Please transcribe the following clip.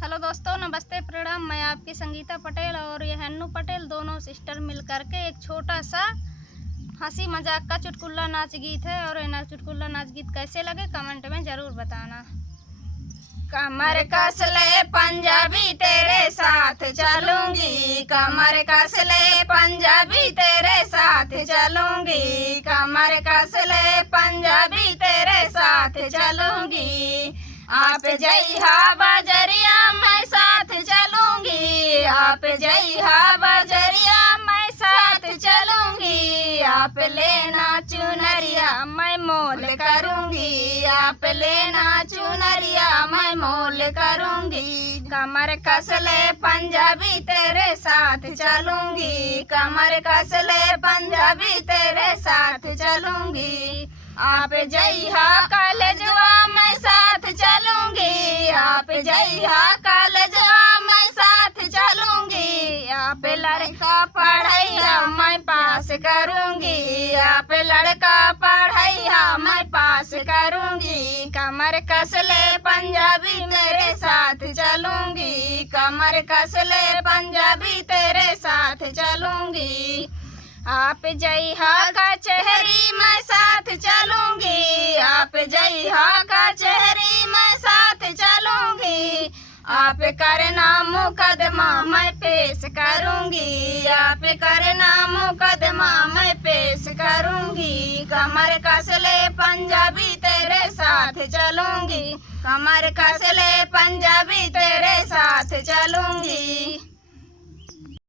Hello दोस्तों, नमस्ते, प्रणाम। मैं आपकी संगीता पटेल और ये हन्नू पटेल, दोनों सिस्टर मिलकर के एक छोटा सा हंसी मजाक का चुटकुला नाच गीत है। और ये चुटकुला नाच गीत कैसे लगे कमेंट में ज़रूर बताना। कमर कस ले पंजाबी तेरे साथ चलूंगी, कमर कस ले पंजाबी तेरे साथ चलूंगी, कमर कस ले पंजाबी तेरे साथ चलूंगी। आप जइहा बजरिया मैं साथ चलूंगी, आप जइहा बजरिया मैं साथ चलूंगी। आप लेना चुनरिया मैं मोल करूंगी, आप लेना चुनरिया मैं मोल करूंगी। कमर कस ले पंजाबी तेरे साथ चलूंगी, कमर कस ले पंजाबी तेरे साथ चलूंगी। आप जइहा कॉलेजवा मैं साथ चलूंगी, आप जइहा कॉलेजवा मैं साथ चलूंगी। आप लड़का पढ़ैया मैं पास करूंगी, आप लड़का पढ़ैया मैं पास करूंगी। कमर कस ले पंजाबी मेरे साथ चलूंगी, कमर कस ले पंजाबी तेरे साथ चलूंगी। आप जइहा कचहरी मैं साथ चलूंगी, आप जइहा कचहरी मैं साथ चलूंगी। आप करना मुकदमा मैं पेश करूंगी, आप करना मुकदमा मैं पेश करूंगी। कमर कस ले पंजाबी तेरे साथ चलूंगी, कमर कस ले पंजाबी तेरे साथ चलूंगी।